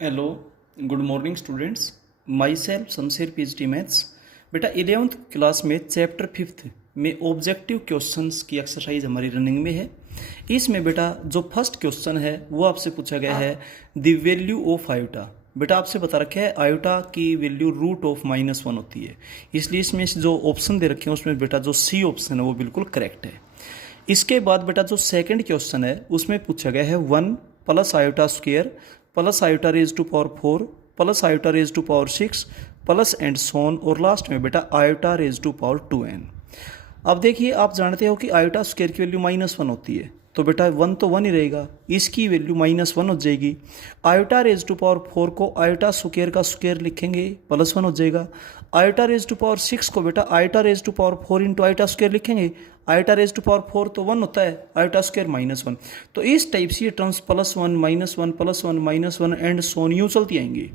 Hello, good morning students. My self Shamsher PhD maths. बेटा 11th class में chapter 5th में objective questions की exercise हमारी रनिंग में है। इसमें बेटा जो फर्स्ट क्वेश्चन है वो आपसे पूछा गया है द वैल्यू ऑफ आयोटा। बेटा आपसे बता रखा है आयोटा की वैल्यू √(-1) होती है, इसलिए इसमें जो ऑप्शन दे रखे हैं उसमें बेटा जो सी ऑप्शन है वो बिल्कुल करेक्ट है। इसके बाद बेटा जो सेकंड क्वेश्चन है उसमें पूछा गया है 1 plus iota square plus iota raise to power 4 plus iota raise to power 6 plus and so on, और लास्ट में बेटा iota raise to power 2n। अब देखिए, आप जानते हो कि आयोटा स्क्वायर की वैल्यू -1 होती है, तो बेटा 1 तो 1 ही रहेगा, इसकी वैल्यू -1 हो जाएगी। आयोटा रेज टू पावर 4 को आयोटा स्क्वायर का स्क्वायर लिखेंगे, +1 हो जाएगा। आयोटा रेज टू पावर 6 को बेटा iota raise to power 4 into iota square लिखेंगे, आयोटा रेज टू पावर 4 तो 1 होता है, आयोटा स्क्वायर -1। तो इस टाइप से ये टर्म्स +1 -1 +1 -1 एंड सोन यूँ चलती आएंगी।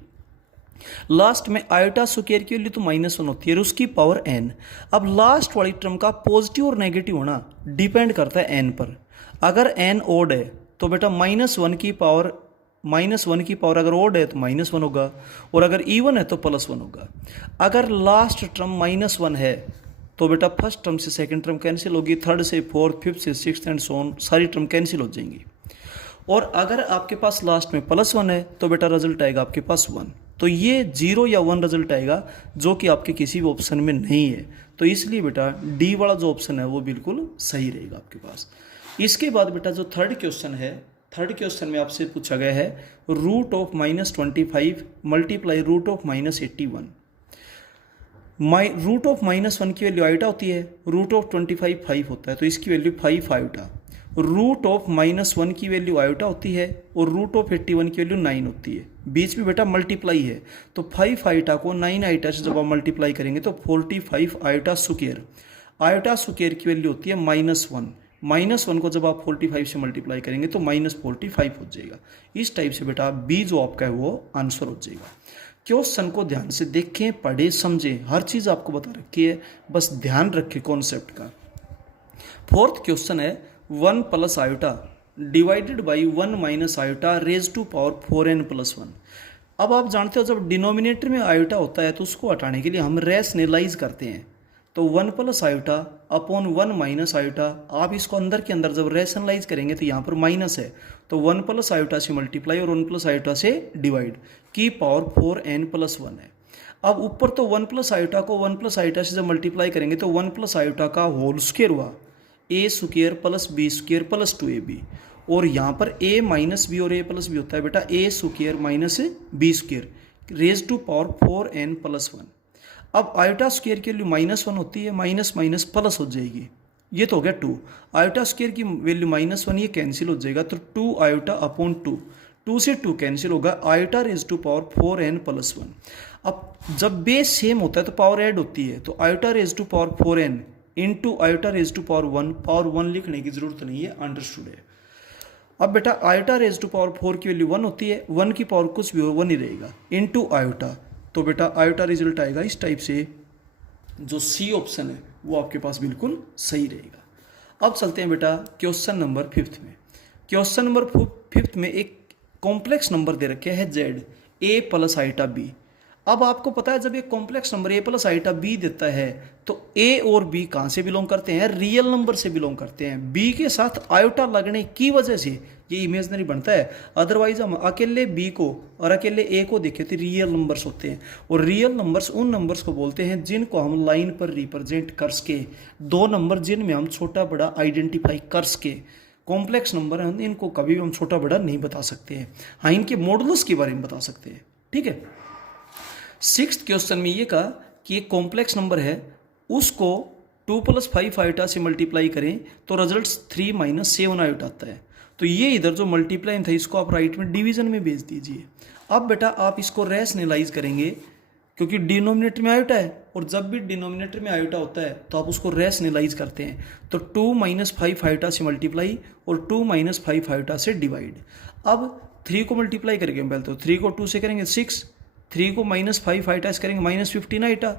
लास्ट में आयोटा स्क्वायर की वैल्यू तो -1 होती है और उसकी पावर n। अब लास्ट वाली टर्म का पॉजिटिव और नेगेटिव होना डिपेंड करता है n पर। अगर n ओड है तो बेटा -1 की पावर अगर ओड है तो -1 होगा, और अगर इवन है तो +1 होगा। अगर लास्ट टर्म -1 है तो बेटा फर्स्ट टर्म से सेकंड टर्म कैंसिल होगी, थर्ड से फोर्थ, फिफ्थ से सिक्स्थ एंड सो ऑन, सारी टर्म कैंसिल हो जाएंगी। और अगर आपके पास लास्ट में +1 है तो बेटा रिजल्ट आएगा आपके पास 1। तो ये 0 या 1 रिजल्ट आएगा जो कि आपके किसी भी ऑप्शन में नहीं है, तो इसलिए बेटा डी वाला जो ऑप्शन है वो बिल्कुल सही रहेगा आपके पास। इसके बाद बेटा जो थर्ड क्वेश्चन है, थर्ड क्वेश्चन में आपसे पूछा गया है √(-25) मल्टीप्लाई √(-81)। √(-1) की वैल्यू आयोटा होती है, √(25) 5 होता है, तो इसकी वैल्यू 5 आयोटा। √(-1) की वैल्यू आयोटा होती है और √(81) की वैल्यू 9 होती है। बीच में बेटा मल्टीप्लाई है, तो 5 आयोटा को 9 आयोटा से जब आप मल्टीप्लाई करेंगे तो 45 आयोटा स्क्वायर। आयोटा स्क्वायर की वैल्यू होती है -1। -1 को जब आप 45 से मल्टीप्लाई करेंगे तो -45 हो जाएगा। इस टाइप से बेटा बी जो आपका है वो आंसर हो जाएगा। क्वेश्चन को ध्यान से देखें, पढ़े, समझें, हर चीज़ आपको बता रखी है, बस ध्यान रखें कॉन्सेप्ट का। फोर्थ क्वेश्चन है 1 plus iota divided by 1 minus iota raise to power 4n + 1। अब आप जानते हो जब डिनोमिनेटर में आयोटा होता है तो उसको हटाने के लिए हम रेशनलाइज करते हैं, तो 1 plus iota upon 1 minus iota, आप इसको अंदर के अंदर जब रेशनलाइज करेंगे तो यहाँ पर माइनस है, तो 1 प्लस आयोटा से मल्टीप्लाई और 1 प्लस आयोटा से डिवाइड की पावर 4n + 1 है। अब ऊपर तो 1 प्लस आयोटा को 1 प्लस आयोटा से जब मल्टीप्लाई करेंगे तो 1 प्लस आयोटा का होल स्क्वायर हुआ, a square plus b square plus 2ab, और यहाँ पर a माइनस बी और a प्लस बी होता है बेटा a square minus b square raise to power 4n + 1। अब आयोटा स्क्वायर की वैल्यू -1 होती है, माइनस माइनस प्लस हो जाएगी, ये तो हो गया 2। आयोटा स्क्वायर की वैल्यू -1, ये कैंसिल हो जाएगा, तो 2 आयोटा अपॉन 2, 2 से 2 कैंसिल होगा, iota raise to power 4n + 1। अब जब बेस सेम होता है तो पावर ऐड होती है, तो iota raise to power 4n into iota raise to power 1, power 1 लिखने की जरूरत नहीं है, अंडरस्टूड है। अब बेटा आयोटा रेज टू पावर 4 की वैल्यू 1 होती है, 1 की पावर कुछ भी हो 1 ही रहेगा, इंटू आयोटा, तो बेटा आयोटा रिजल्ट आएगा इस टाइप से। जो सी ऑप्शन है वो आपके पास बिल्कुल सही रहेगा। अब चलते हैं बेटा क्वेश्चन नंबर 5 में। क्वेश्चन नंबर 5 में एक कॉम्प्लेक्स नंबर दे रखे है z a plus iota b। अब आपको पता है जब ये complex number a plus iota b देता है तो a और b कहाँ से बिलोंग करते हैं, रियल नंबर से बिलोंग करते हैं। b के साथ आयोटा लगने की वजह से ये इमेजनरी बनता है, अदरवाइज हम अकेले b को और अकेले a को देखे तो रियल नंबर्स होते हैं, और रियल नंबर्स उन नंबर्स को बोलते हैं जिनको हम लाइन पर रिप्रेजेंट कर सके, दो नंबर जिनमें हम छोटा बड़ा आइडेंटिफाई कर सके। कॉम्प्लेक्स नंबर हैं, इनको कभी भी हम छोटा बड़ा नहीं बता सकते हैं, हाँ इनके मॉडुलस के बारे में बता सकते हैं, ठीक है। 6th क्वेश्चन में ये कहा कि एक कॉम्प्लेक्स नंबर है, उसको 2 + 5 आयोटा से मल्टीप्लाई करें तो रिजल्ट 3 - 7 आयोटा आता है। तो ये इधर जो मल्टीप्लाई था इसको आप राइट में डिवीजन में भेज दीजिए। अब बेटा आप इसको रेशनलाइज करेंगे क्योंकि डिनोमिनेटर में आयोटा है, और जब भी डिनोमिनेटर में आयोटा होता है तो आप उसको रेशनलाइज करते हैं, तो 2 - 5 आयोटा से मल्टीप्लाई और 2 - 5 आयोटा से डिवाइड। अब 3 को मल्टीप्लाई करेंगे पहले, तो 3 को 2 से करेंगे 6, 3 को -5 आयोटा से करेंगे -15 आयोटा,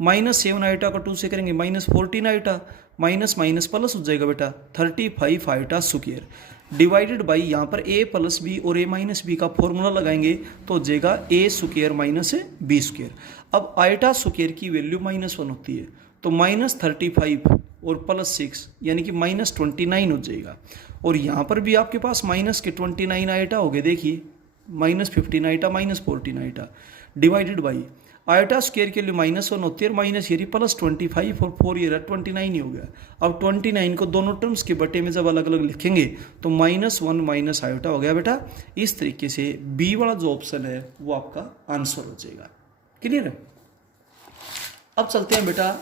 -7 आयोटा को 2 से करेंगे -14 आयोटा, माइनस माइनस प्लस हो जाएगा बेटा 35 आयोटा स्क्वायर। डिवाइडेड बाई यहाँ पर ए प्लस बी और ए माइनस बी का फॉर्मूला लगाएंगे तो हो जाएगा ए स्क्वायर माइनस बी स्क्वायर। अब आइटा स्क्वायर की वैल्यू -1 होती है, तो -35 और +6 यानी कि -29 हो जाएगा। और यहाँ पर भी आपके पास -29 आइटा हो गए, देखिए -15 iota -14 iota divided by iota square के लिए -1 होती है, माइनस ये +25 और 4 ये 29 ही हो गया। अब 29 को दोनों टर्म्स के बटे में जब अलग अलग लिखेंगे तो -1 माइनस आइटा हो गया बेटा। इस तरीके से बी वाला जो ऑप्शन है वो आपका आंसर हो जाएगा। क्लियर है। अब चलते हैं बेटा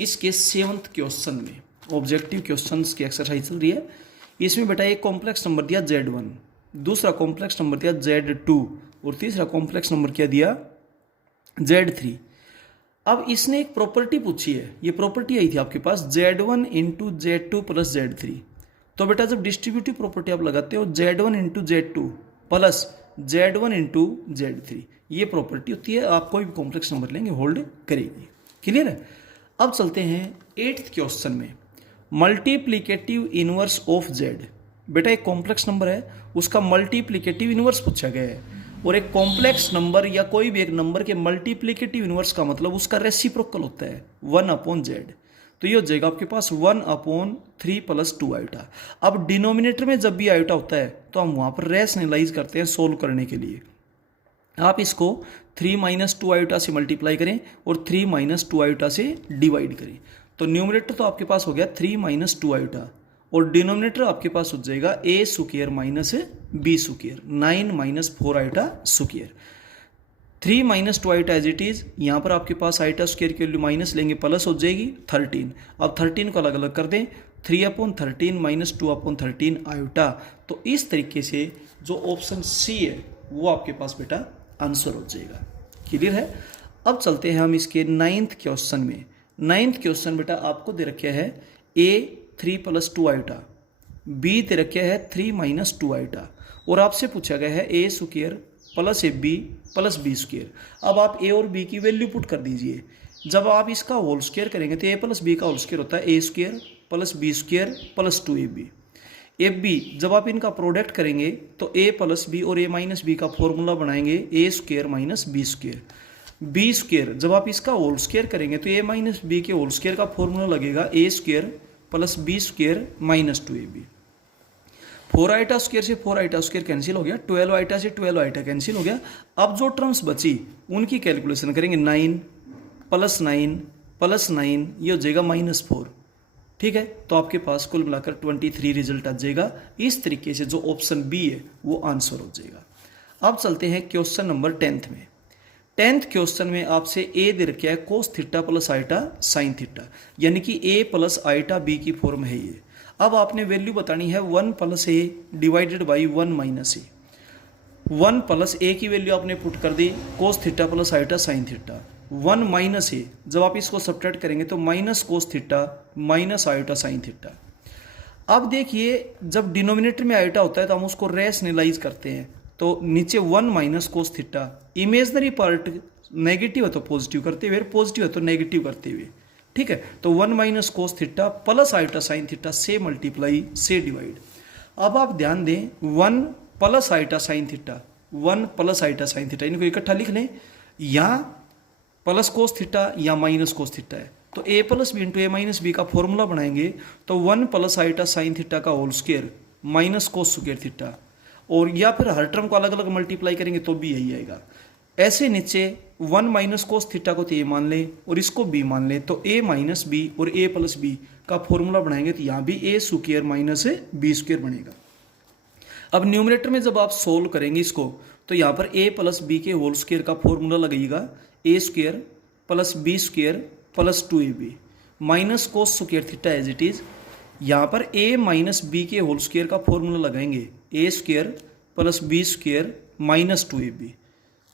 इसके 7th क्वेश्चन में, ऑब्जेक्टिव क्वेश्चंस की एक्सरसाइज चल रही है। इसमें बेटा एक कॉम्प्लेक्स नंबर दिया Z1, दूसरा कॉम्प्लेक्स नंबर दिया Z2 और तीसरा कॉम्प्लेक्स नंबर क्या दिया Z3। अब इसने एक प्रॉपर्टी पूछी है, ये प्रॉपर्टी आई थी आपके पास Z1 into Z2 plus Z3। तो बेटा जब डिस्ट्रीब्यूटिव प्रॉपर्टी आप लगाते हो Z1 into Z2 plus Z1 into Z3, ये प्रॉपर्टी होती है, आप कोई भी कॉम्प्लेक्स नंबर लेंगे होल्ड करेगी। क्लियर है। अब चलते हैं 8th क्वेश्चन में, मल्टीप्लिकेटिव इनवर्स ऑफ Z। बेटा एक कॉम्प्लेक्स नंबर है, उसका मल्टीप्लिकेटिव इनवर्स पूछा गया है। और एक कॉम्प्लेक्स नंबर या कोई भी एक नंबर के मल्टीप्लिकेटिव इनवर्स का मतलब उसका रेसिप्रोकल होता है 1/Z। तो ये हो जाएगा आपके पास 1/3 + 2 आइटा। अब डिनोमिनेटर में जब भी आइटा होता है तो हम वहाँ पर रैशनलाइज करते हैं सोल्व करने के लिए। आप इसको 3 - 2 आइटा से मल्टीप्लाई करें और 3 - 2 आइटा से डिवाइड करें, तो न्यूमरेटर तो आपके पास हो गया 3 - 2 आइटा और डिनोमिनेटर आपके पास हो जाएगा a square minus b square 9 - 4 iota square. 3 - 2 iota as it is, यहाँ पर आपके पास आइटा स्क्वायर की वैल्यू माइनस लेंगे प्लस हो जाएगी 13। अब 13 को अलग अलग कर दें, 3/13 - 2/13 आइटा। तो इस तरीके से जो ऑप्शन सी है वो आपके पास बेटा आंसर हो जाएगा। क्लियर है। अब चलते हैं हम इसके 9th क्वेश्चन में। 9th क्वेश्चन बेटा आपको दे रखा है a 3 + 2 आइटा, b दे रखा है 3 - 2 आइटा और आपसे पूछा गया है a square plus ab plus b square. अब आप a और b की वैल्यू पुट कर दीजिए। जब आप इसका होल स्क्वायर करेंगे तो a + b का होल स्क्वायर होता है a square plus b square plus 2ab। ab जब आप इनका प्रोडक्ट करेंगे तो a + b और a - b का फॉर्मूला बनाएंगे a square minus b square. b square जब आप इसका होल स्क्वायर करेंगे तो a - b के होल स्क्वायर का फॉर्मूला लगेगा a square plus b square minus 2ab। 4 iota square से 4 आइटा स्क्वायर कैंसिल हो गया, 12 आइटा से 12 आइटा कैंसिल हो गया। अब जो टर्म्स बची उनकी कैलकुलेशन करेंगे, 9 + 9 + 9 ये हो जाएगा -4। ठीक है, तो आपके पास कुल मिलाकर 23 रिजल्ट आ जाएगा। इस तरीके से जो ऑप्शन बी है वो आंसर हो जाएगा। अब चलते हैं क्वेश्चन नंबर 10th में। 10th क्वेश्चन में आपसे a दे रखा है cos theta plus iota sine theta, यानी कि a प्लस आइटा b की फॉर्म है ये। अब आपने वैल्यू बतानी है 1 + a divided by 1 - a। 1 + a की वैल्यू आपने पुट कर दी cos theta plus iota sine theta. 1 - a जब आप इसको सब्ट्रैक्ट करेंगे तो minus cos theta minus iota sine theta. अब देखिए जब डिनोमिनेटर में आइटा होता है तो हम उसको रैशनलाइज करते हैं, तो नीचे 1 - cos theta, imaginary part negative है तो पॉजिटिव करते हुए, पॉजिटिव है तो नेगेटिव करते हुए। ठीक है, तो 1 - cos theta plus iota sine theta से मल्टीप्लाई से डिवाइड। अब आप ध्यान दें 1 + iota sine theta, 1 + iota sine theta, इनको इकट्ठा लिख लें, या प्लस cos थीटा या माइनस cos थीटा है तो a + b into a - b का फॉर्मूला बनाएंगे तो 1 + आइटा साइन थीटा का whole square minus cos square theta, और या फिर हर टर्म को अलग अलग मल्टीप्लाई करेंगे तो भी यही आएगा। ऐसे नीचे 1 - cos थीटा को तो a मान लें और इसको b मान लें, तो a - b और a + b का फॉर्मूला बनाएंगे तो यहाँ भी a square minus b square बनेगा। अब न्यूमरेटर में जब आप सोल्व करेंगे इसको तो यहाँ पर a + b के होल स्क्वायर का फॉर्मूला लगेगा a square plus b square plus 2ab minus cos square theta as it is. यहाँ पर a - b के होल स्क्वायर का फॉर्मूला लगाएंगे a square plus b square minus 2ab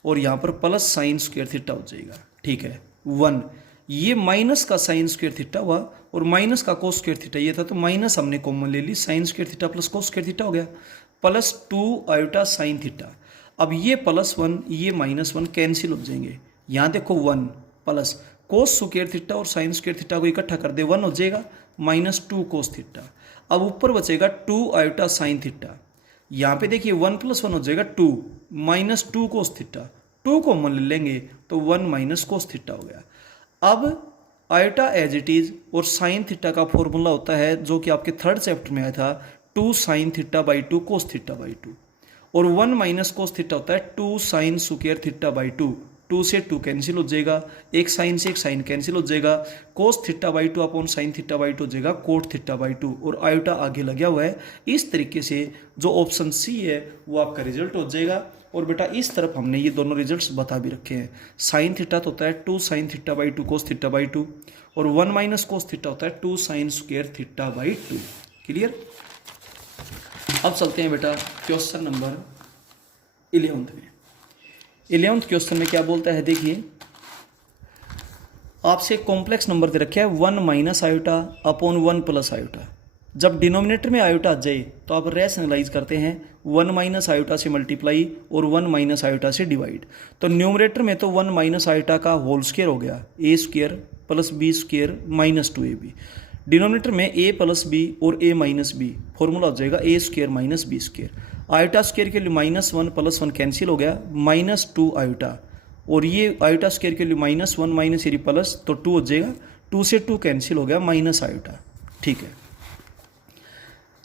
और यहाँ पर प्लस साइन स्क्वायर थीटा हो जाएगा। ठीक है, 1 ये माइनस का साइन स्क्वायर थीटा हुआ और माइनस का cos स्क्वायर थीटा ये था, तो माइनस हमने कॉमन ले ली, sine square theta plus cos square theta हो गया, प्लस 2 आइटा साइन थीटा। अब ये +1 ये -1 कैंसिल हो जाएंगे, यहाँ देखो 1 प्लस कोस स्क्वायर थीटा और साइन स्क्वायर थीटा को इकट्ठा कर दे 1 हो जाएगा -2 कोस थीटा। अब ऊपर बचेगा 2 आयोटा साइन थीटा। यहाँ पे देखिए 1 + 1 हो जाएगा 2 -2 कोस थीटा, 2 कॉमन ले लेंगे तो 1 - कोस थीटा हो गया। अब आयोटा एज इट इज और साइन थीटा का फॉर्मूला होता है जो कि आपके 3rd चैप्टर में आया था 2 sin θ/2 cos θ/2 और 1 - कोस थीटा होता है 2 sin स्क्वायर θ/2। 2 से 2 कैंसिल हो जाएगा, एक साइन से एक साइन कैंसिल हो जाएगा, कोस θ/2 अपॉन साइन θ/2 हो जाएगा कोट θ/2 और आयोटा आगे लगा हुआ है। इस तरीके से जो ऑप्शन सी है वो आपका रिजल्ट हो जाएगा। और बेटा इस तरफ हमने ये दोनों रिजल्ट्स बता भी रखे हैं। साइन थीटा तो होता है 2 sin θ/2 cos θ/2 और 1 - कोस थीटा होता है 2 sin स्क्वायर θ/2। क्लियर। अब चलते हैं बेटा क्वेश्चन नंबर 11th में। 11th क्वेश्चन में क्या बोलता है देखिए, आपसे कॉम्प्लेक्स नंबर दे रखे है 1 - आयोटा अपॉन 1 + आयोटा। जब डिनोमिनेटर में आयोटा आ जाए तो आप रैशनलाइज करते हैं 1 - आयोटा से मल्टीप्लाई और 1 - आयोटा से डिवाइड। तो न्यूमरेटर में तो 1 - आयोटा का होल स्क्वायर हो गया a² + b² - 2ab। डिनोमिनेटर में a + b और a - b, फॉर्मूला हो जाएगा a² - b²। आयोटा स्क्वायर के लिए -1 + 1 कैंसिल हो गया -2 आयोटा और ये आयोटा स्क्वायर के लिए -1 - प्लस तो 2 हो जाएगा, 2 से 2 कैंसिल हो गया आयोटा। ठीक है।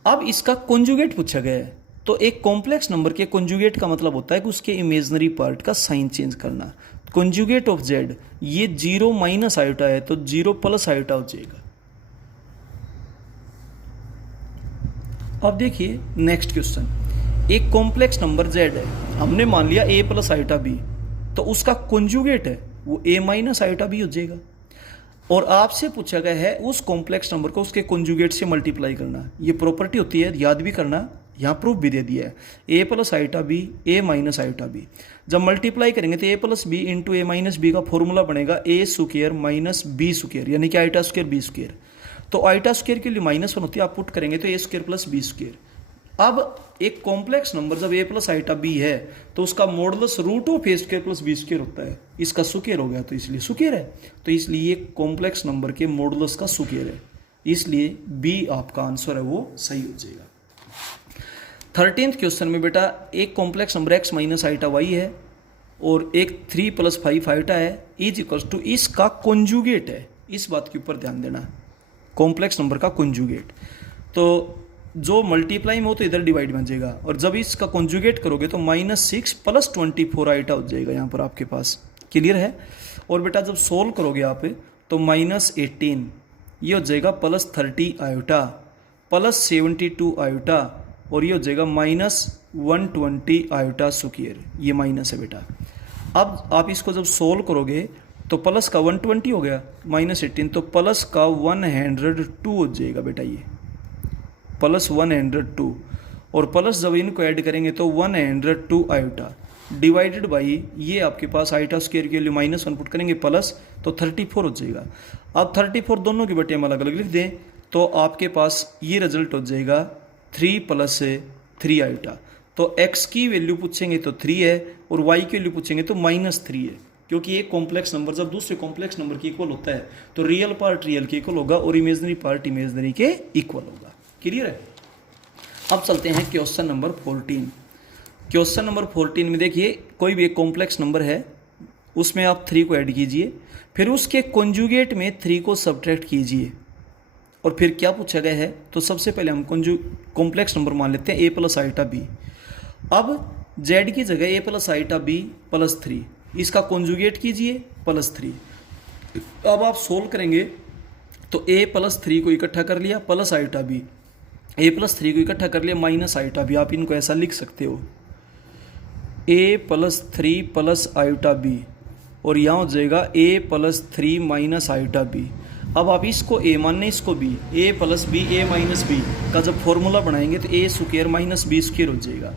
अब इसका कॉन्जुगेट पूछा गया है। तो एक कॉम्प्लेक्स नंबर के कॉन्जुगेट का मतलब होता है कि उसके इमेजिनरी पार्ट का साइन चेंज करना। कॉन्जुगेट ऑफ z ये 0 - आयोटा है तो 0 + आयोटा हो जाएगा। अब देखिए नेक्स्ट क्वेश्चन, एक कॉम्प्लेक्स नंबर z है, हमने मान लिया a + आयोटा b, तो उसका कॉन्जुगेट है वो a - आयोटा b हो जाएगा। और आपसे पूछा गया है उस कॉम्प्लेक्स नंबर को उसके कॉन्जुगेट से मल्टीप्लाई करना। ये प्रॉपर्टी होती है, याद भी करना, यहाँ प्रूफ भी दे दिया है। a + iota b a - iota b, जब मल्टीप्लाई करेंगे तो a + b into a - b का फॉर्मूला बनेगा a² - b² यानी कि आयोटा स्क्वायर b²। तो आयोटा स्क्वायर के लिए -1 होती है, आप पुट करेंगे तो a² + b²। अब एक कॉम्प्लेक्स नंबर जब a + आयोटा b है तो उसका मॉडुलस √a² + b² होता है। इसका स्क्वायर हो गया तो इसलिए स्क्वायर है, तो इसलिए ये कॉम्प्लेक्स नंबर के मॉडुलस का स्क्वायर है, इसलिए b आपका आंसर है वो सही हो जाएगा। 13th क्वेश्चन में बेटा एक complex number x - iota y है और एक 3 + 5 आयोटा है = इसका कॉन्जुगेट है। इस बात के ऊपर ध्यान देना, कॉम्प्लेक्स नंबर का कॉन्जुगेट। तो जो मल्टीप्लाई में हो तो इधर डिवाइड में जाएगा और जब इसका कॉन्जुगेट करोगे तो -6 + 24 आयोटा हो जाएगा यहाँ पर आपके पास। क्लियर है। और बेटा जब सोल्व करोगे आप तो -18 ये हो जाएगा +30 आयोटा +72 आयोटा और ये हो जाएगा -120 आयोटा स्क्वायर। ये माइनस है बेटा। अब आप इसको जब सोल्व करोगे तो प्लस का 120 हो गया -18 तो प्लस का 102 हो जाएगा बेटा, ये +102 और प्लस जब इनको ऐड करेंगे तो 102 आयोटा डिवाइडेड बाई ये आपके पास आयोटा स्क्वायर के लिए -1 पुट करेंगे प्लस तो 34 हो जाएगा। अब 34 दोनों की बटे हम अलग अलग लिख दें तो आपके पास ये रिजल्ट हो जाएगा 3 + 3 आयोटा। तो x की वैल्यू पूछेंगे तो 3 है और y की वैल्यू पूछेंगे तो -3 है, क्योंकि एक कॉम्प्लेक्स नंबर जब दूसरे कॉम्प्लेक्स नंबर के इक्वल होता है तो रियल पार्ट रियल के इक्वल होगा और इमेजिनरी पार्ट इमेजिनरी के इक्वल होगा। क्लियर है। अब चलते हैं क्वेश्चन नंबर 14। क्वेश्चन नंबर 14 में देखिए कोई भी एक कॉम्प्लेक्स नंबर है उसमें आप 3 को ऐड कीजिए, फिर उसके कॉन्जुगेट में 3 को सब्ट्रैक्ट कीजिए और फिर क्या पूछा गया है। तो सबसे पहले हम कॉम्प्लेक्स नंबर मान लेते हैं a + आयोटा b। अब z की जगह a + आयोटा b + 3, इसका कॉन्जुगेट कीजिए +3। अब आप सोल्व करेंगे तो a + 3 को इकट्ठा कर लिया प्लस आयोटा b, a + 3 को इकट्ठा कर लिया माइनस आयोटा b। आप इनको ऐसा लिख सकते हो a + 3 + आयोटा b और यहाँ हो जाएगा a + 3 - आयोटा b। अब आप इसको a मानने इसको b, a + b a - b का जब फॉर्मूला बनाएंगे तो a² - b² हो जाएगा,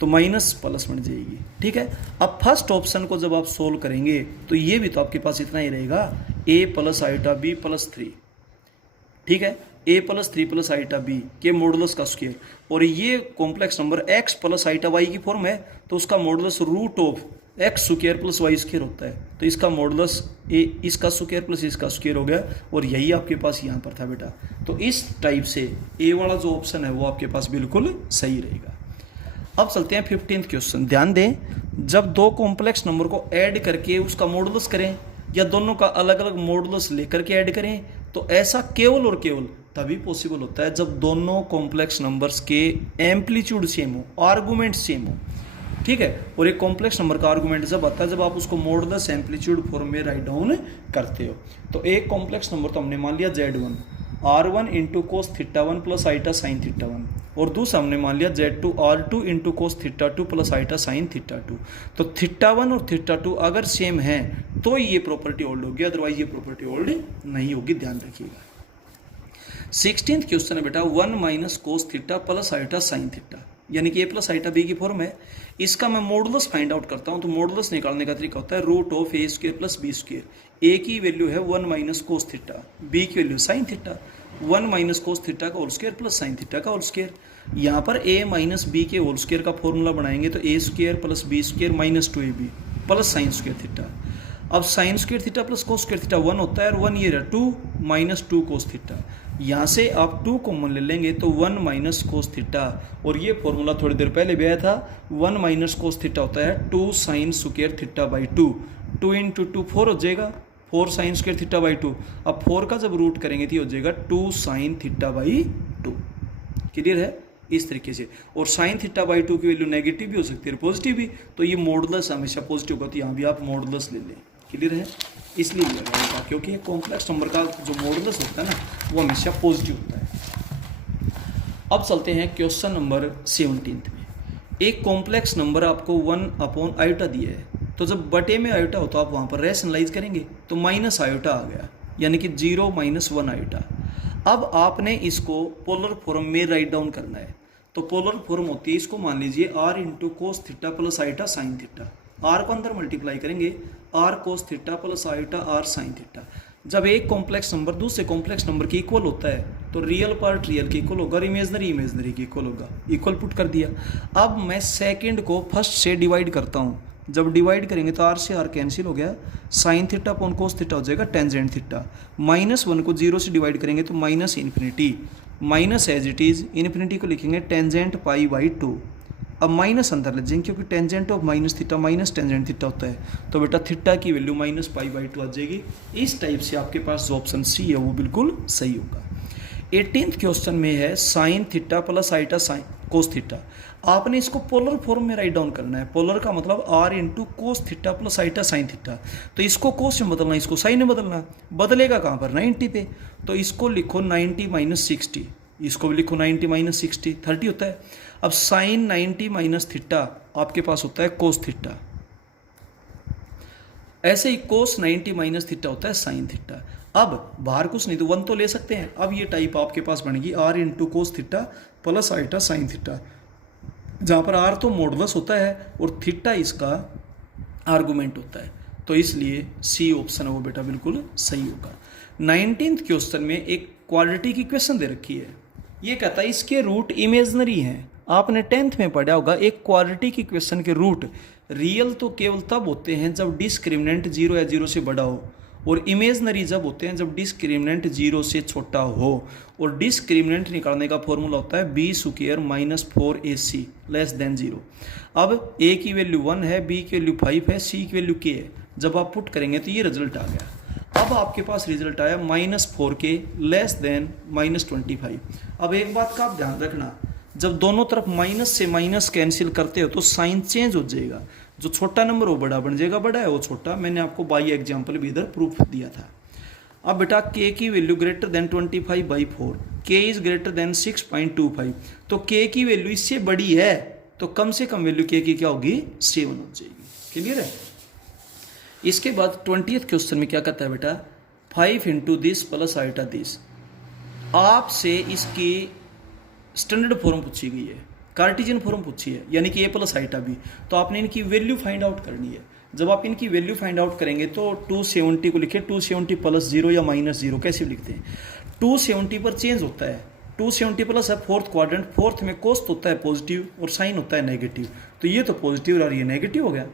तो माइनस प्लस बन जाएगी। ठीक है। अब फर्स्ट ऑप्शन को जब आप सोल्व करेंगे तो ये भी तो आपके पास इतना ही रहेगा a + आयोटा b + 3। ठीक है, a + 3 + आयोटा b के मॉडुलस का स्क्वायर। और ये complex number x + iota y की फॉर्म है तो उसका modulus √, X square plus Y square होता है, तो इसका मॉडुलस ए इसका स्क्वायर प्लस इसका स्क्वायर हो गया, और यही आपके पास यहाँ पर था बेटा। तो इस टाइप से ए वाला जो ऑप्शन है वो आपके पास बिल्कुल सही रहेगा। अब चलते हैं 15th क्वेश्चन। ध्यान दें, जब दो कॉम्प्लेक्स नंबर को ऐड करके उसका मॉडुलस करें या दोनों का अलग अलग मॉडुलस लेकर के ऐड करें, तो ऐसा केवल और केवल तभी पॉसिबल होता है जब दोनों कॉम्प्लेक्स नंबर्स के एम्पलीट्यूड सेम हो, आर्गुमेंट सेम हो। ठीक है, और एक कॉम्प्लेक्स नंबर का आर्गुमेंट जब आता है जब आप उसको मॉडुलस एम्पलीट्यूड फॉर्म में राइट डाउन करते हो। तो एक कॉम्प्लेक्स नंबर तो हमने मान लिया Z1, R1 into cos theta 1 plus iota sine theta 1, और दूसरा हमने मान लिया Z2 R2 into cos theta 2 plus iota sine theta 2। तो थीटा 1 और थीटा 2 अगर सेम है तो ये प्रॉपर्टी होल्ड होगी, अदरवाइज ये प्रॉपर्टी होल्ड नहीं होगी, ध्यान रखिएगा। 16th क्वेश्चन है बेटा 1 minus cos theta plus iota sine theta, यानी कि ए प्लस आइटा बी की फॉर्म है। इसका मैं मॉडुलस फाइंड आउट करता हूँ, तो मॉडुलस निकालने का तरीका होता है root of A square plus B square. A की वैल्यू है 1 माइनस कोस थीटा, बी की value sine theta, 1 minus cos theta का whole square plus sine theta का होल स्क्वायर। यहाँ पर ए माइनस बी के होल स्क्वायर का formula बनाएंगे तो A square plus B square minus 2ab plus sine square theta. अब sine square theta plus cos square theta 1 होता है, और 1 ये रहा 2 माइनस 2 कोस थीटा। यहाँ से आप 2 कॉमन ले लेंगे तो 1 माइनस कोस थीटा, और ये फॉर्मूला थोड़ी देर पहले भी आया था, 1 माइनस कोस थीटा होता है 2 sign square theta by 2, 2 into 2 4 हो जाएगा, 4 साइन स्क्वायर थीटा बाई 2। अब 4 का जब रूट करेंगे तो ये हो जाएगा 2 साइन थीटा बाई 2। क्लियर है? इस तरीके से, और साइन थीटा बाई 2 की वैल्यू नेगेटिव भी हो सकती है, पॉजिटिव भी, तो ये मॉडुलस हमेशा पॉजिटिव होगा, तो यहाँ भी आप मॉडुलस ले लें। क्लियर है? इसलिए लिया गया था क्योंकि कॉम्प्लेक्स नंबर का जो मॉडुलस होता है ना वो हमेशा पॉजिटिव होता है। अब चलते हैं क्वेश्चन नंबर 17 में। एक कॉम्प्लेक्स नंबर आपको 1 आयोटा दिया है, तो जब बटे में आयोटा हो तो आप वहाँ पर रैशनलाइज करेंगे, तो माइनस आयोटा आ गया, यानी कि 0 माइनस 1 आयोटा। अब आपने इसको पोलर फॉर्म में राइट डाउन करना है, तो पोलर फॉर्म होती है, इसको मान लीजिए r into cos theta plus iota sine theta. r को अंदर मल्टीप्लाई करेंगे, r cos theta plus iota r sine theta. जब एक कॉम्प्लेक्स नंबर दूसरे कॉम्प्लेक्स नंबर के इक्वल होता है तो रियल पार्ट रियल के इक्वल होगा और इमेजनरी इमेजनरी के इक्वल होगा। इक्वल पुट कर दिया। अब मैं सेकंड को फर्स्ट से डिवाइड करता हूँ, जब डिवाइड करेंगे तो r से r कैंसिल हो गया, sine theta upon cos theta हो जाएगा टेंजेंट थीटा। -1 को 0 से डिवाइड करेंगे तो minus infinity, minus as it is, infinity को लिखेंगे टेंजेंट पाई बाई 2। अब माइनस अंदर लग जाएंगे क्योंकि tangent of minus theta minus tangent theta होता है, तो बेटा थीटा की वैल्यू माइनस पाई बाई 2 आ जाएगी। इस टाइप से आपके पास जो ऑप्शन सी है वो बिल्कुल सही होगा। 18th क्वेश्चन में है sine theta plus iota sine cos theta. आपने इसको पोलर फॉर्म में राइट डाउन करना है। पोलर का मतलब r into cos theta plus iota sine theta. तो इसको कोस में बदलना, इसको साइन में बदलना। बदलेगा कहाँ पर? 90 पे। तो इसको लिखो 90 माइनस 60, इसको भी लिखो 90 माइनस 60, 30 होता है। अब साइन 90 माइनस थीटा आपके पास होता है कोस थीटा। ऐसे ही कोस 90 माइनस थीटा होता है साइन थीटा। अब बाहर कुछ नहीं तो 1 तो ले सकते हैं। अब ये टाइप आपके पास बनेगी r into cos theta plus iota sine theta, जहाँ पर r तो मॉडुलस होता है और थीटा इसका आर्गुमेंट होता है, तो इसलिए सी ऑप्शन है वो बेटा बिल्कुल सही होगा। 19th क्वेश्चन में एक क्वाड्रेटिक इक्वेशन दे रखी है। ये कहता है इसके रूट इमेजनरी हैं। आपने 10th में पढ़ा होगा एक क्वाड्रेटिक इक्वेशन के रूट रियल तो केवल तब होते हैं जब डिस्क्रिमिनेंट 0 या 0 से बड़ा हो, और इमेजनरी जब होते हैं जब डिस्क्रिमिनेंट 0 से छोटा हो। और डिस्क्रिमिनेंट निकालने का फॉर्मूला होता है b square minus 4ac less than 0। अब a की वैल्यू 1 है, b की वैल्यू 5 है, c की वैल्यू k है। जब आप पुट करेंगे तो ये रिजल्ट आ गया। अब आपके पास रिजल्ट आया -4k लेस देन -25। अब एक बात का आप ध्यान रखना, जब दोनों तरफ माइनस से माइनस कैंसिल करते हो तो साइन चेंज हो जाएगा। जो छोटा नंबर वो बड़ा बन जाएगा, बड़ा है वो छोटा। मैंने आपको बाई एग्जाम्पल भी इधर प्रूफ दिया था। अब बेटा k की value greater than 25/4, k is greater than 6.25, तो k की वैल्यू इससे बड़ी है तो कम से कम वैल्यू k की क्या होगी? 7 हो जाएगी। क्लियर है? इसके बाद 20th क्वेश्चन में क्या कहता है बेटा, 5 into this plus iota this. आपसे इसकी स्टैंडर्ड फॉर्म पूछी गई है, कार्टेशियन फॉर्म पूछी है, यानी कि a प्लस आइटा b। तो आपने इनकी वैल्यू फाइंड आउट करनी है। जब आप इनकी वैल्यू फाइंड आउट करेंगे तो 270 को लिखे 270 प्लस 0 या -0 कैसे लिखते हैं? 270 पर चेंज होता है, 270 प्लस है फोर्थ क्वाड्रेंट, फोर्थ में कोस्ट होता है पॉजिटिव और साइन होता है नेगेटिव, तो ये तो पॉजिटिव और ये नेगेटिव हो गया।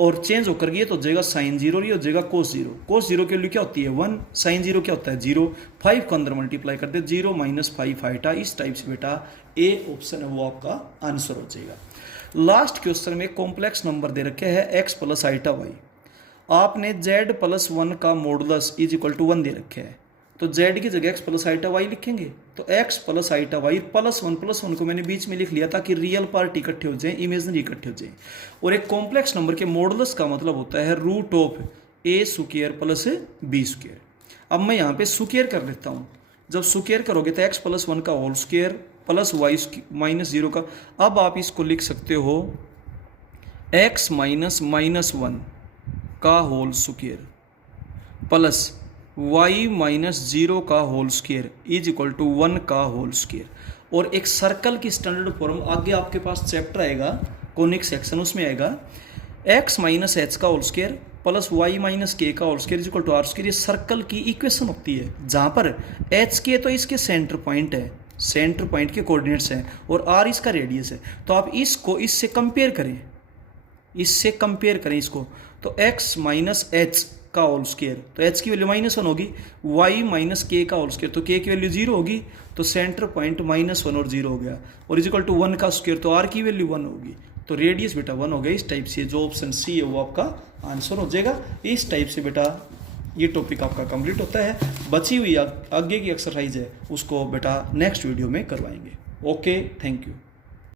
और चेंज होकर गई तो हो जाएगा साइन जीरो, ये हो जाएगा कोस जीरो। कोस जीरो की वैल्यू क्या होती है 1, साइन जीरो क्या होता है 0, 5 को अंदर मल्टीप्लाई कर दे 0 - 5 आइटा। इस टाइप से बेटा ए ऑप्शन है वो आपका आंसर हो जाएगा। लास्ट क्वेश्चन में कॉम्प्लेक्स नंबर दे रखे हैं x प्लस आइटा वाई, आपने z प्लस 1 का मॉडुलस इज इक्वल टू 1 दे रखे हैं, तो z की जगह x प्लस आइटा वाई लिखेंगे। तो x plus iota y plus 1 को मैंने बीच में लिख लिया ताकि रियल पार्ट इकट्ठे हो जाए, इमेजनरी इकट्ठे हो जाए। और एक कॉम्प्लेक्स नंबर के मॉडुलस का मतलब होता है root of a square plus b square. अब मैं यहाँ पे स्क्वायर कर लेता हूँ। जब स्क्वायर करोगे तो x प्लस 1 का whole square plus y minus 0 का। अब आप इसको लिख सकते हो x माइनस -1 का whole square plus y minus 0 का whole square is equal to 1 का होल स्क्वायर। और एक सर्कल की स्टैंडर्ड फॉर्म आगे आपके पास चैप्टर आएगा कोनिक सेक्शन, उसमें आएगा x माइनस h का whole square plus y minus k का whole square is equal to r square. ये सर्कल की इक्वेशन होती है जहाँ पर h k तो इसके सेंटर पॉइंट है, सेंटर पॉइंट के कोऑर्डिनेट्स हैं, और r इसका रेडियस है। तो आप इसको इससे कंपेयर करें, इससे कंपेयर करें इसको, तो x माइनस h का होल स्क्वायर, तो h की वैल्यू -1 होगी, y माइनस k का होल स्क्वायर, तो k की वैल्यू 0 होगी, तो सेंटर पॉइंट -1 और 0 हो गया, और इज इक्वल टू 1 का स्क्वायर, तो r की वैल्यू 1 होगी, तो रेडियस बेटा 1 हो गया। इस टाइप से जो ऑप्शन सी है वो आपका आंसर हो जाएगा। इस टाइप से बेटा ये टॉपिक आपका कंप्लीट होता है। बची हुई आगे की एक्सरसाइज है उसको बेटा नेक्स्ट वीडियो में करवाएंगे। Okay, thank you.